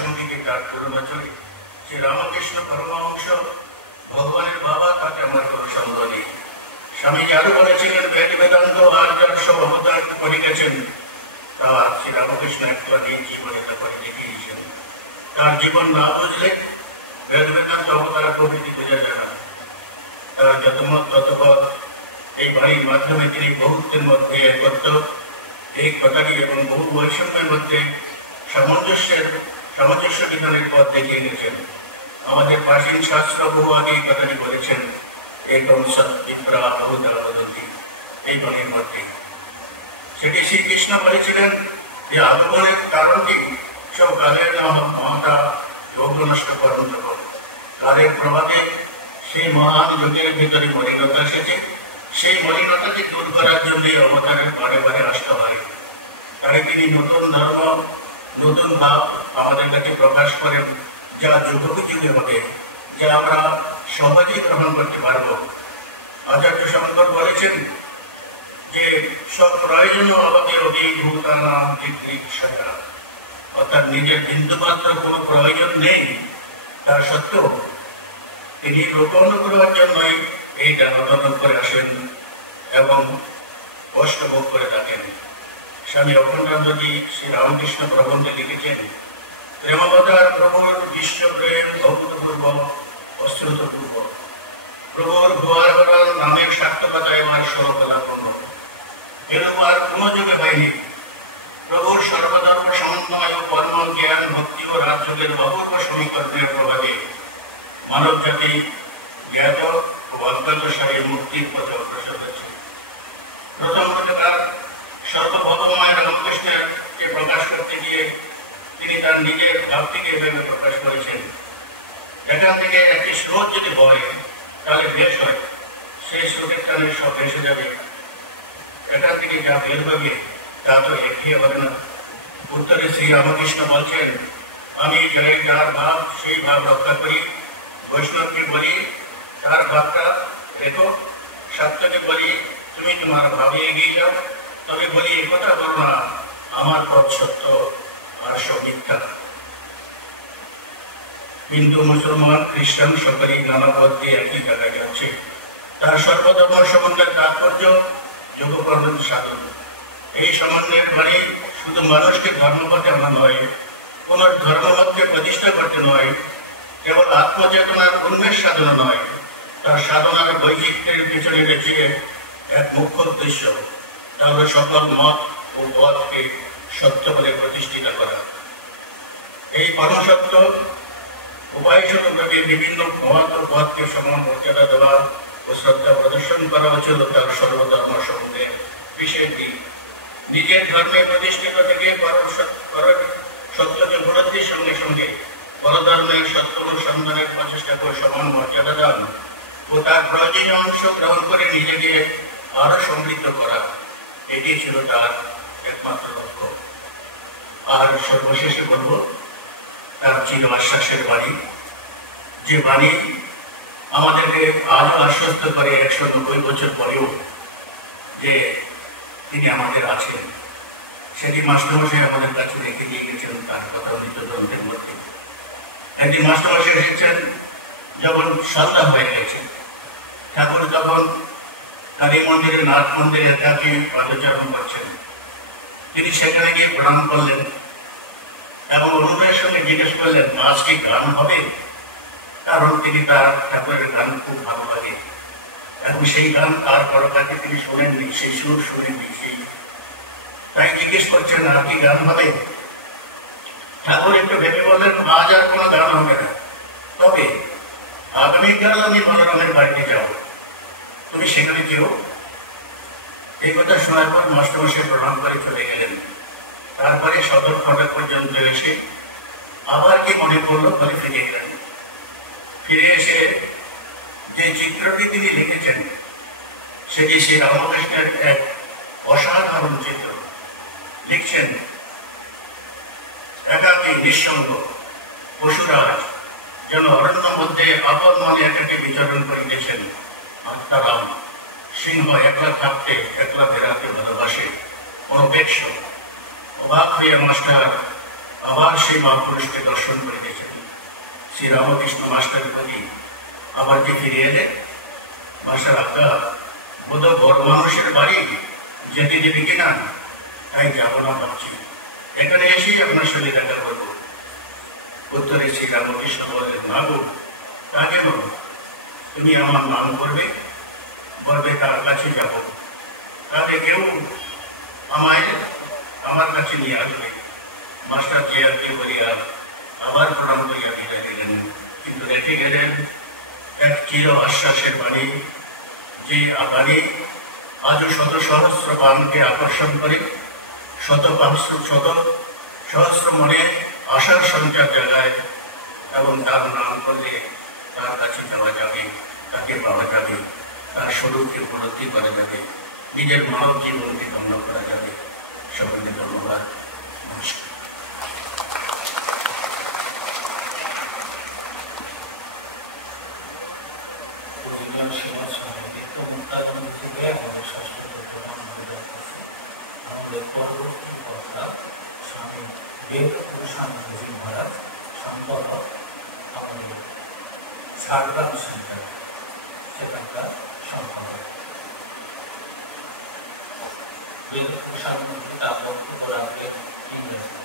সঙ্গীকে তার পূর্ণাচরী শ্রী রামকৃষ্ণ পরমহংস ভগবানের বাবা, তাকে আমার কোনো সন্দেহ নেই। স্বামীজি আরো বলেছিলেন, বেদ বেদান্ত আর যার সব অবদান করে গেছেন তা শ্রী রামকৃষ্ণ একলা দিন জীবনে তা করে দেখিয়েছেন। তার জীবন না বুঝলে বেদ বেদান্ত অবতার প্রভৃতি বোঝা যায় না। তার যতমত ততপথ এই বাণীর মাধ্যমে তিনি বহুত্বের মধ্যে একত্র, এই কথাটি এবং বহু বৈষম্যের মধ্যে সামঞ্জস্য বিধানের পথ দেখিয়ে গেছেন। আমাদের প্রাচীন শাস্ত্র বহু আগে এই কথাটি বলেছেন, একম সৎ বিপ্রা বহুদা বদন্তি, এই বাণীর মধ্যে সেটি শ্রীকৃষ্ণ বলেছিলেন যে আগমনের কারণটি সব কালের মমতা যোগ নষ্ট করন্ত করে। কালের প্রভাবে সেই মহান যুগের ভিতরে মলিনতা এসেছে। সেই মলিনতাকে দূর করার জন্য অবতারের বারে বারে আসতে হয়। তাই তিনি নতুন ধর্ম, নতুন ভাব আমাদের কাছে প্রকাশ করেন, যা যুগোপযোগী হবে, যা আমরা সহজেই গ্রহণ করতে পারব। আচার্য শঙ্কর বলেছেন যে সব প্রয়োজন আমাদের অভিভূতানাম জিজ্ঞাসা, অর্থাৎ নিজের বিন্দুমাত্র কোনো প্রয়োজন নেই, তা সত্ত্বেও তিনি লোক অনুগ্রহের জন্যই এই দান করে আসেন এবং কষ্ট ভোগ করে থাকেন। স্বামী অখণ্ডানন্দজি শ্রী রামকৃষ্ণ প্রবন্ধে লিখেছেন, প্রেমাবতার প্রভুর বিশ্বপ্রেম অভূতপূর্ব, অশ্রুতপূর্ব। প্রভুর ভুয়ার ভরা নামের সার্থকতায় আমার সর্বকলাপূর্ণ, এরকম আর কোনো যুগে হয়নি। প্রভুর সর্বধর্ম সমন্বয় ও কর্ম, জ্ঞান, ভক্তি ও রাজযোগের অপূর্ব সমীকরণের প্রভাবে মানব জাতি জ্ঞাত ও অজ্ঞাতসারী মুক্তির পথে অগ্রসর হয়েছে। প্রথমত তার সর্বভগময় রামকৃষ্ণকে প্রকাশ করতে গিয়ে তিনি তার নিজের ভাবটিকে এভাবে প্রকাশ করেছেন, যেখান থেকে একটি স্রোত যদি বয় তাহলে বেশ হয়, সেই স্রোতের টানে সব ভেসে যাবে। এখান থেকে যা বের হবে তা তো একই হবে না। উত্তরে শ্রী রামকৃষ্ণ বলছেন, আমি যার ভাব সেই ভাব রক্ষা করি। বৈষ্ণবকে বলি তার ভাবটা রেখো, শাস্ত্রকে বলি তুমি তোমার ভাবে এগিয়ে যাও। তবে বলি একথা বলো না আমার পথ সত্য আর সব মিথ্যা। হিন্দু, মুসলমান, খ্রিস্টান সকলেই নানা পথ দিয়ে একই জায়গায় যাচ্ছে। তার সর্বধর্ম সমন্বয়ের তাৎপর্য যোগকর্ম সাধন। এই সমন্বয়ের মানে শুধু মানুষকে ধর্মপথে আনা নয়, কোন ধর্মমতকে প্রতিষ্ঠা করতে নয়, কেবল আত্মচেতনার উন্মেষ সাধনা নয়, তার সাধনার বৈচিত্র্যের পিছনে রয়েছে এক মুখ্য উদ্দেশ্য, তা হল সকল মত ও পথকে সত্য বলে প্রতিষ্ঠিত করা। এই পরমসত্য উপায়স্বরূপে বিভিন্ন মত ও পথকে সমান মর্যাদা দেওয়া ও শ্রদ্ধা প্রদর্শন করা হচ্ছিল তার সর্বধর্ম সমূহের বিষয়টি। নিজের ধর্মে প্রতিষ্ঠিত থেকে সত্যকে উপলব্ধির সঙ্গে সঙ্গে পরধর্মের সত্য অনুসন্ধানের প্রচেষ্টাকে সমান মর্যাদা দান ও তার প্রয়োজনীয় অংশ গ্রহণ করে নিজেকে আরো সমৃদ্ধ করা, এটি ছিল তার একমাত্র লক্ষ্য। আর সর্বশেষে বলব তার চির আশ্বাসের বাণী, যে বাণী আমাদেরকে আজও আশ্বস্ত করে 190 বছর পরেও যে তিনি আমাদের আছেন। সেটি মাস্টারমশাই আমাদের কাছে রেখে দিয়ে গেছেন তার কথা নিত্য গ্রন্থের মধ্যে। একদিন মাস্টারমশাই এসেছেন যখন সন্ধ্যা হয়ে গেছে, ঠাকুর তখন কালী মন্দিরে, নাথ মন্দিরে তাকে পদচারণ করছেন। তিনি সেখানে গিয়ে প্রণাম করলেন এবং অনুনয়ের সঙ্গে জিজ্ঞেস করলেন, আজ কি গান হবে? কারণ তিনি তার ঠাকুরের গান খুব ভালো লাগে এবং সেই গান তার পরকালে তিনি শোনেননি, সেই সুর শুনেননি। তাই জিজ্ঞেস করছেন, আর কি গান হবে? ঠাকুর একটু ভেবে বললেন, আজ আর কোনো গান হবে না, তবে আগামীকাল আমি বলরামের বাড়িতে যাও, তুমি সেখানে কেউ। এই কথা শোনার পর মাস্টারমশাই প্রণাম করে চলে গেলেন। তারপরে সদর ফটক পর্যন্ত এসে আবার কি মনে করলো, ফলে ফিরে গেলেন। ফিরে এসে যে চিত্রটি তিনি লিখেছেন সেটি শ্রী রামকৃষ্ণের এক অসাধারণ চিত্র। লিখছেন, একাকী নিঃসঙ্গ পশুরাজ যেন অরণ্য মধ্যে আপন মনে একাকে বিচরণ করিতেছেন। আত্মারাম সিংহ একলা থাকতে একলা বেড়াতে ভালোবাসে। অনপেক্ষ অবাক হয়ে মাস্টার আবার সেই মহাপুরুষকে দর্শন করিতেছেন। শ্রীরামকৃষ্ণ মাস্টারের প্রতি আবার যে ফিরে এলেন, মাস্টার আপনার বোধ বড় মানুষের বাড়ি যেতে দেবে কিনা, তাই যাবো না ভাবছি, এখানে এসেই আপনার সঙ্গে দেখা করবো। উত্তরে শ্রীরামকৃষ্ণ বললেন, না গো, তা কেন? তুমি আমার নাম করবে, বলবে তার কাছে যাব, তাহলে কেউ আমার কাছে নিয়ে আসবে। মাস্টার যে আর কি বলিয়া আবার প্রণাম করিয়া বিদায় দিলেন, কিন্তু রেখে গেলেন এক চির আশ্বাসের বাণী, যে বাণী আজও শত সহস্র প্রাণকে আকর্ষণ করে, শত সহস্র মনে আশার সঞ্চার জাগায়, এবং তার নাম করলে তার কাছে যাওয়া যাবে, তাকে পাওয়া যাবে, তার স্বরূপকে উপলব্ধি করা যাবে, নিজের মানব জীবনকে ধন্য করা যাবে। সকলকে ধন্যবাদ, নমস্কার। আমাদের পরবর্তী কথা স্বামী বেদ প্রশান্তজি মহারাজ, সম্পাদক আমাদের ঝাড়গ্রাম সেন্টার, সেখানকার সম্পাদক। বেদ প্রশান্তজি তার বক্তব্য রাখবেন ইংরেজি।